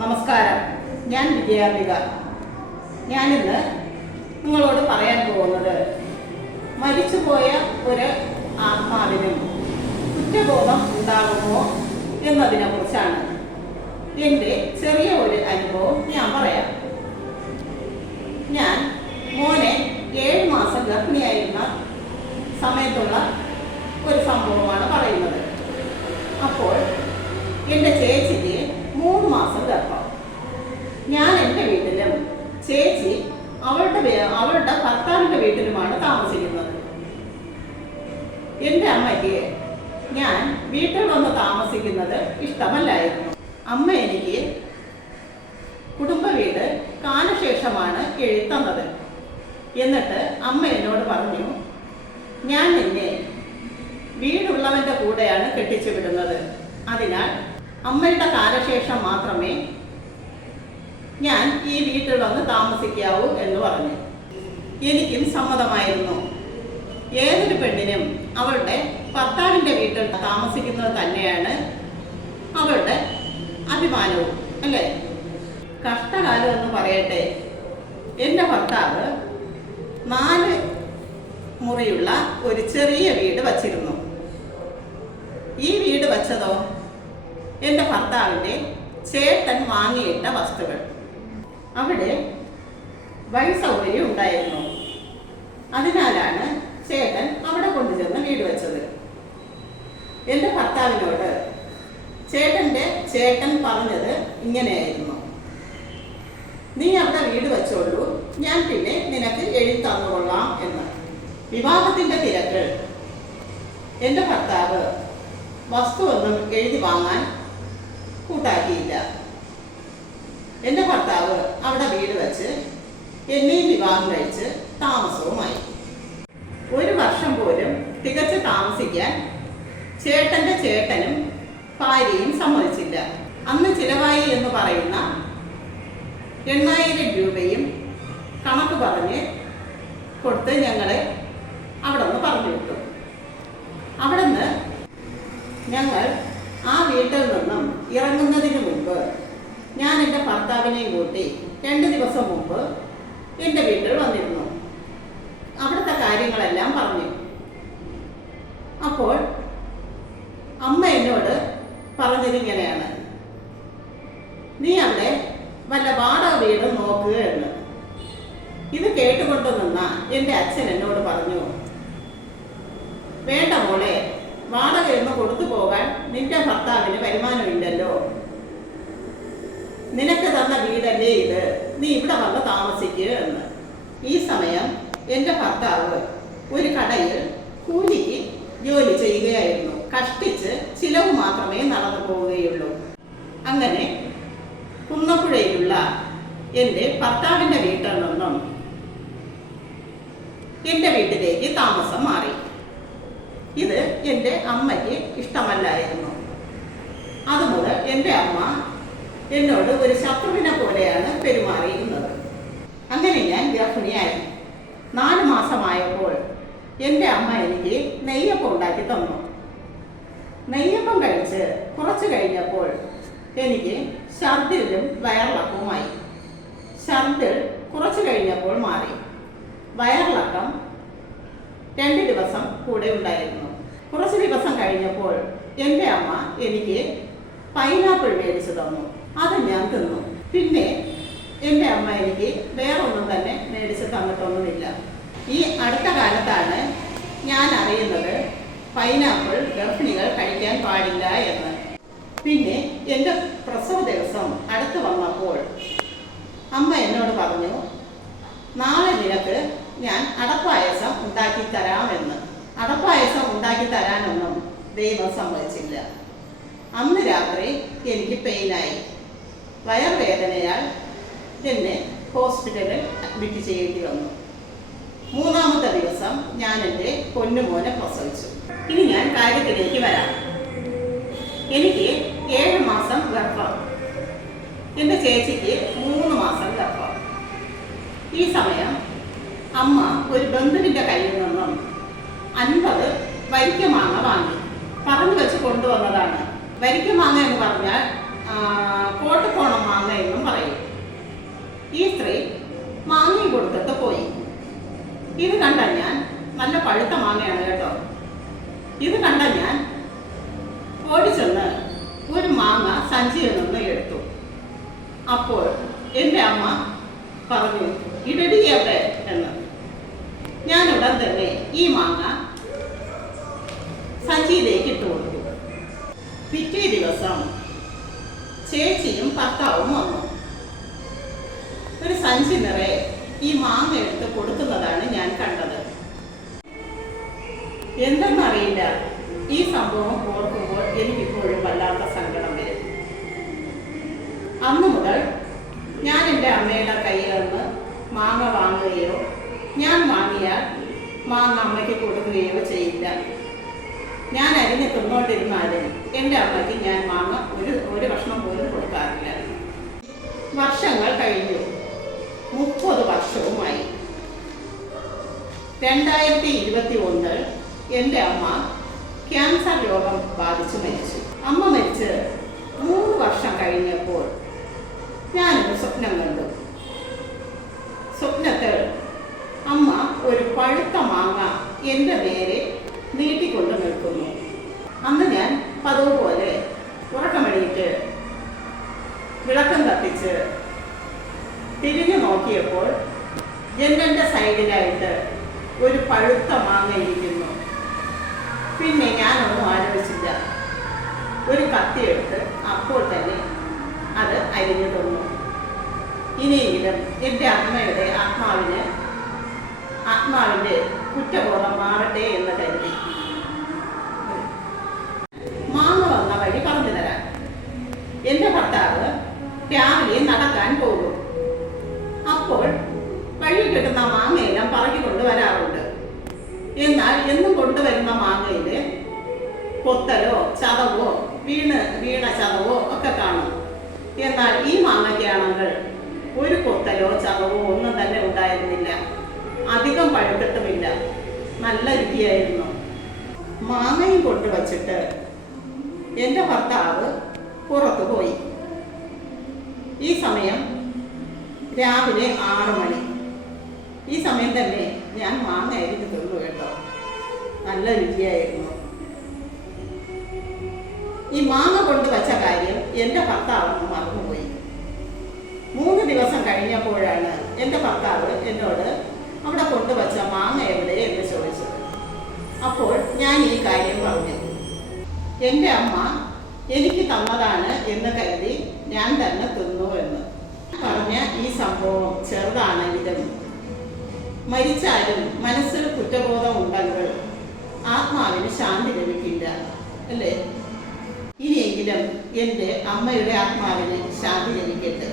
നമസ്കാരം. ഞാൻ വിദ്യാർത്ഥിക. ഞാനിന്ന് നിങ്ങളോട് പറയാൻ പോകുന്നത് മരിച്ചുപോയ ഒരു ആത്മാവിനും കുറ്റബോധം ഉണ്ടാകുമോ എന്നതിനെ കുറിച്ചാണ് എന്റെ ചെറിയ ഒരു അനുഭവം ഞാൻ പറയാം. ഞാൻ മോനെ ഏഴ് മാസം ഗർഭിണിയായിരുന്ന സമയത്തുള്ള ഒരു സംഭവമാണ് പറയുന്നത്. അപ്പോൾ എന്റെ ചേച്ചിക്ക് മാസം ഗർഭം ഞാൻ എന്റെ വീട്ടിലും ചേച്ചി അവളുടെ അവളുടെ ഭർത്താവിന്റെ വീട്ടിലുമാണ് താമസിക്കുന്നത്. എന്റെ അമ്മയ്ക്ക് ഞാൻ വീട്ടിൽ വന്ന് താമസിക്കുന്നത് ഇഷ്ടമല്ലായിരുന്നു. അമ്മ എനിക്ക് കുടുംബ വീട് കാലശേഷമാണ് എഴുത്തന്നത് എന്നിട്ട് അമ്മ എന്നോട് പറഞ്ഞു ഞാൻ നിന്നെ വീടുള്ളവന്റെ കൂടെയാണ് കെട്ടിച്ചു വിടുന്നത്. അതിനാൽ അമ്മയുടെ കാലശേഷം മാത്രമേ ഞാൻ ഈ വീട്ടിൽ വന്ന് താമസിക്കാവൂ എന്ന് പറഞ്ഞു. എനിക്കും സമ്മതമായിരുന്നു. ഏതൊരു പെണ്ണിനും അവളുടെ ഭർത്താവിന്റെ വീട്ടിൽ താമസിക്കുന്നത് തന്നെയാണ് അവളുടെ അഭിമാനവും അല്ലേ? കഷ്ടകാലം എന്ന് പറയട്ടെ. എന്റെ ഭർത്താവ് നാല് മുറിയുള്ള ഒരു ചെറിയ വീട് വച്ചിരുന്നു. ഈ വീട് വച്ചതോ? എന്റെ ഭർത്താവിന്റെ ചേട്ടൻ വാങ്ങിയിട്ട വസ്തുക്കൾ. അവിടെ വഴിസൗകര്യം ഉണ്ടായിരുന്നു. അതിനാലാണ് ചേട്ടൻ അവിടെ കൊണ്ടുചെന്ന് വീട് വെച്ചത്. എന്റെ ഭർത്താവിനോട് ചേട്ടന്റെ ചേട്ടൻ പറഞ്ഞത് ഇങ്ങനെയായിരുന്നു. നീ അവിടെ വീട് വെച്ചോളൂ ഞാൻ പിന്നെ നിനക്ക് എഴുത്തന്നുകൊള്ളാം എന്ന്. വിവാഹത്തിന്റെ തിരക്ക്. എന്റെ ഭർത്താവ് വസ്തുവൊന്നും എഴുതി വാങ്ങാൻ കൂട്ടാക്കിയില്ല. എന്റെ ഭർത്താവ് അവിടെ വീട് വെച്ച് എന്നെയും വിവാഹം കഴിച്ച് താമസവുമായി. ഒരു വർഷം പോലും തികച്ച് താമസിക്കാൻ ചേട്ടന്റെ ചേട്ടനും ഭാര്യയും സമ്മതിച്ചില്ല. അന്ന് ചിലവായി എന്ന് പറയുന്ന എണ്ണായിരം രൂപയും കണക്ക് പറഞ്ഞ് കൊടുത്ത് ഞങ്ങളെ അവിടെ നിന്ന് പറഞ്ഞു വിട്ടു. അവിടെ നിന്ന് ഞങ്ങൾ ആ വീട്ടിൽ നിന്നും ഇറങ്ങുന്നതിന് മുമ്പ് ഞാൻ എന്റെ ഭർത്താവിനെയും കൂട്ടി രണ്ട് ദിവസം മുമ്പ് എന്റെ വീട്ടിൽ വന്നിരുന്നു. അവിടുത്തെ കാര്യങ്ങളെല്ലാം പറഞ്ഞു. അപ്പോൾ അമ്മ എന്നോട് പറഞ്ഞത് ഇങ്ങനെയാണ്. നീ അവിടെ വല്ല വാടക വീട് നോക്കുക എന്ന്. ഇത് കേട്ടുകൊണ്ട് നിന്ന എന്റെ അച്ഛൻ എന്നോട് പറഞ്ഞു വേണ്ട മോളെ വാടക എന്ന് കൊടുത്തു പോകാൻ നിന്റെ ഭർത്താവിന് വരുമാനമില്ലല്ലോ. നിനക്ക് തന്ന വീടല്ലേ ഇത്? നീ ഇവിടെ വന്ന് താമസിക്കുക എന്ന്. ഈ സമയം എന്റെ ഭർത്താവ് ഒരു കടയിൽ കൂലിക്ക് ജോലി ചെയ്യുകയായിരുന്നു. കഷ്ടിച്ച് ചിലവ് മാത്രമേ നടന്നു പോവുകയുള്ളൂ. അങ്ങനെ കുന്നപ്പുഴയിലുള്ള എന്റെ ഭർത്താവിന്റെ വീട്ടിൽ നിന്നും എന്റെ വീട്ടിലേക്ക് താമസം മാറി. ഇത് എന്റെ അമ്മയ്ക്ക് ഇഷ്ടമല്ലായിരുന്നു. അതുപോലെ എന്റെ അമ്മ എന്നോട് ഒരു ശത്രുവിനെ പോലെയാണ് പെരുമാറിയിരുന്നത്. അങ്ങനെ ഞാൻ ഗർഭിണിയായി. നാല് മാസമായപ്പോൾ എന്റെ അമ്മ എനിക്ക് നെയ്യപ്പം ഉണ്ടാക്കി തന്നു. നെയ്യപ്പം കഴിച്ച് കുറച്ച് കഴിഞ്ഞപ്പോൾ എനിക്ക് ഛർദിലും വയറിളക്കവുമായി. ഛർദിൽ കുറച്ച് കഴിഞ്ഞപ്പോൾ മാറി. വയറിളക്കം രണ്ട് ദിവസം കൂടെ ഉണ്ടായിരുന്നു. കുറച്ച് ദിവസം കഴിഞ്ഞപ്പോൾ എന്റെ അമ്മ എനിക്ക് പൈനാപ്പിൾ മേടിച്ചു തന്നു. അത് ഞാൻ തിന്നു. പിന്നെ എന്റെ അമ്മ എനിക്ക് വേറൊന്നും തന്നെ മേടിച്ച് തന്നിട്ടൊന്നുമില്ല. ഈ അടുത്ത കാലത്താണ് ഞാൻ അറിയുന്നത് പൈനാപ്പിൾ ഗർഭിണികൾ കഴിക്കാൻ പാടില്ല എന്ന്. പിന്നെ എന്റെ പ്രസവ ദിവസം അടുത്ത് വന്നപ്പോൾ അമ്മ എന്നോട് പറഞ്ഞു നാളെ നിനക്ക് ഞാൻ അടപ്പായസം ഉണ്ടാക്കി തരാമെന്ന്. അടപ്പായസം ഉണ്ടാക്കി തരാനൊന്നും ദൈവം സമ്മതിച്ചില്ല. അന്ന് രാത്രി എനിക്ക് പെയിനായി വയർവേദനയാൽ എന്നെ ഹോസ്പിറ്റലിൽ അഡ്മിറ്റ് ചെയ്യേണ്ടി വന്നു. മൂന്നാമത്തെ ദിവസം ഞാൻ എന്റെ പൊന്നുമോനെ പ്രസവിച്ചു. ഇനി ഞാൻ കാര്യത്തിലേക്ക് വരാം. എനിക്ക് ഏഴ് മാസം ഗർഭം. എന്റെ ചേച്ചിക്ക് മൂന്ന് മാസം ഗർഭം. ഈ സമയം അമ്മ ഒരു ബന്ധുവിന്റെ കയ്യിൽ നിന്നും അൻപത് വരിക്കമാങ്ങ വാങ്ങി. പറഞ്ഞു വെച്ച് കൊണ്ടുവന്നതാണ്. വരിക്കമാങ്ങ എന്ന് പറഞ്ഞാൽ കോട്ടക്കോണ മാങ്ങ എന്നും പറയും. ഈ സ്ത്രീ മാങ്ങ കൊടുത്തിട്ട് പോയി. ഇത് കണ്ട ഞാൻ നല്ല പഴുത്ത മാങ്ങയാണ് കേട്ടോ. ഇത് കണ്ട ഞാൻ ഓടിച്ചെന്ന് ഒരു മാങ്ങ സഞ്ചിയിൽ നിന്ന് എടുത്തു. അപ്പോൾ എന്റെ അമ്മ പറഞ്ഞു ഇടടി പിറ്റേ ദിവസം ചേച്ചിയും ഭർത്താവും വന്നു. ഒരു സഞ്ചി നിറയെ ഈ മാങ്ങ എടുത്ത് കൊടുക്കുന്നതാണ് ഞാൻ കണ്ടത്. എന്തെന്നറിയില്ല. ഈ സംഭവം ഓർക്കുമ്പോൾ എനിക്കിപ്പോഴും വല്ലാത്ത സങ്കടം വരും. അന്നു മുതൽ ഞാൻ എന്റെ അമ്മയുടെ കയ്യിൽ നിന്ന് മാങ്ങ വാങ്ങുകയോ ഞാൻ വാങ്ങിയാൽ മാങ്ങ അമ്മയ്ക്ക് കൊടുക്കുകയോ ചെയ്യില്ല. ഞാൻ അരിഞ്ഞ് തിന്നുകൊണ്ടിരുന്നാലും എന്റെ അമ്മയ്ക്ക് ഞാൻ മാങ്ങ ഒരു ഒരു ഭക്ഷണം പോലും കൊടുക്കാറില്ല. വർഷങ്ങൾ കഴിഞ്ഞു. മുപ്പത് വർഷവുമായി. രണ്ടായിരത്തി ഇരുപത്തി ഒന്നിൽ എന്റെ അമ്മ ക്യാൻസർ രോഗം ബാധിച്ച് മരിച്ചു. അമ്മ മരിച്ച് മൂന്ന് വർഷം കഴിഞ്ഞപ്പോൾ ഞാനൊരു സ്വപ്നം കണ്ടു സ്വപ്നത്തിൽ അമ്മ ഒരു പഴുത്ത മാങ്ങ എന്റെ നേരെ നീട്ടിക്കൊണ്ട് നിൽക്കുന്നു അന്ന് ഞാൻ പതിവ് പോലെ ഉറക്കമണിയിട്ട് തിരിഞ്ഞു നോക്കിയപ്പോൾ ജനലിന്റെ സൈഡിലായിട്ട് ഒരു പഴുത്ത മാങ്ങ ഇരിക്കുന്നു. പിന്നെ ഞാനൊന്നും ആലോചിച്ചില്ല. ഒരു കത്തിയെടുത്ത് അപ്പോൾ തന്നെ അത് അരിഞ്ഞു തന്നു. ഇനിയെങ്കിലും എന്റെ അമ്മയുടെ ആത്മാവിന് ആത്മാവിന്റെ കുറ്റബോധം മാറട്ടെ എന്ന് കരുതി. മാങ്ങ വന്ന വഴി പറഞ്ഞു തരാം. എന്റെ ഭർത്താവ് രാവിലെ നടക്കാൻ പോകും. അപ്പോൾ വഴി കിട്ടുന്ന മാങ്ങയെല്ലാം പറക്കി കൊണ്ടുവരാറുണ്ട്. എന്നാൽ എന്നും കൊണ്ടുവരുന്ന മാങ്ങയിൽ കൊത്തലോ ചതവോ വീണ് വീണ ചതവോ ഒക്കെ കാണും. എന്നാൽ ഈ മാങ്ങയ്ക്കാണെങ്കിൽ ഒരു കൊത്തലോ ചതവോ ഒന്നും തന്നെ ഉണ്ടായിരുന്നില്ല. അധികം പഴുക്കത്തുമില്ല നല്ല രുചിയായിരുന്നു. മാങ്ങയും കൊണ്ടുവച്ചിട്ട് എന്റെ ഭർത്താവ് പുറത്തു പോയി ഈ സമയം രാവിലെ ആറ് മണി. ഈ സമയം തന്നെ ഞാൻ മാങ്ങ തിന്നു കേട്ടോ. നല്ല രുചിയായിരുന്നു. ഈ മാങ്ങ കൊണ്ട് വച്ച കാര്യം എന്റെ ഭർത്താവ് മറന്നുപോയി. മൂന്ന് ദിവസം കഴിഞ്ഞപ്പോഴാണ് എന്റെ ഭർത്താവ് എന്നോട് അവിടെ കൊണ്ടുവച്ച മാങ്ങ എവിടെ എന്ന് ചോദിച്ചത്. അപ്പോൾ ഞാൻ ഈ കാര്യം പറഞ്ഞു. എന്റെ അമ്മ എനിക്ക് തന്നതാണ് എന്ന് കരുതി ഞാൻ തന്നെ തിന്നു എന്ന് പറഞ്ഞ ഈ സംഭവം ചെറുതാണെങ്കിലും മരിച്ചാലും മനസ്സിൽ കുറ്റബോധം ഉണ്ടെങ്കിൽ ആത്മാവിന് ശാന്തി ലഭിക്കില്ല അല്ലേ? ഇനിയെങ്കിലും എന്റെ അമ്മയുടെ ആത്മാവിന് ശാന്തി ലഭിക്കട്ടെ.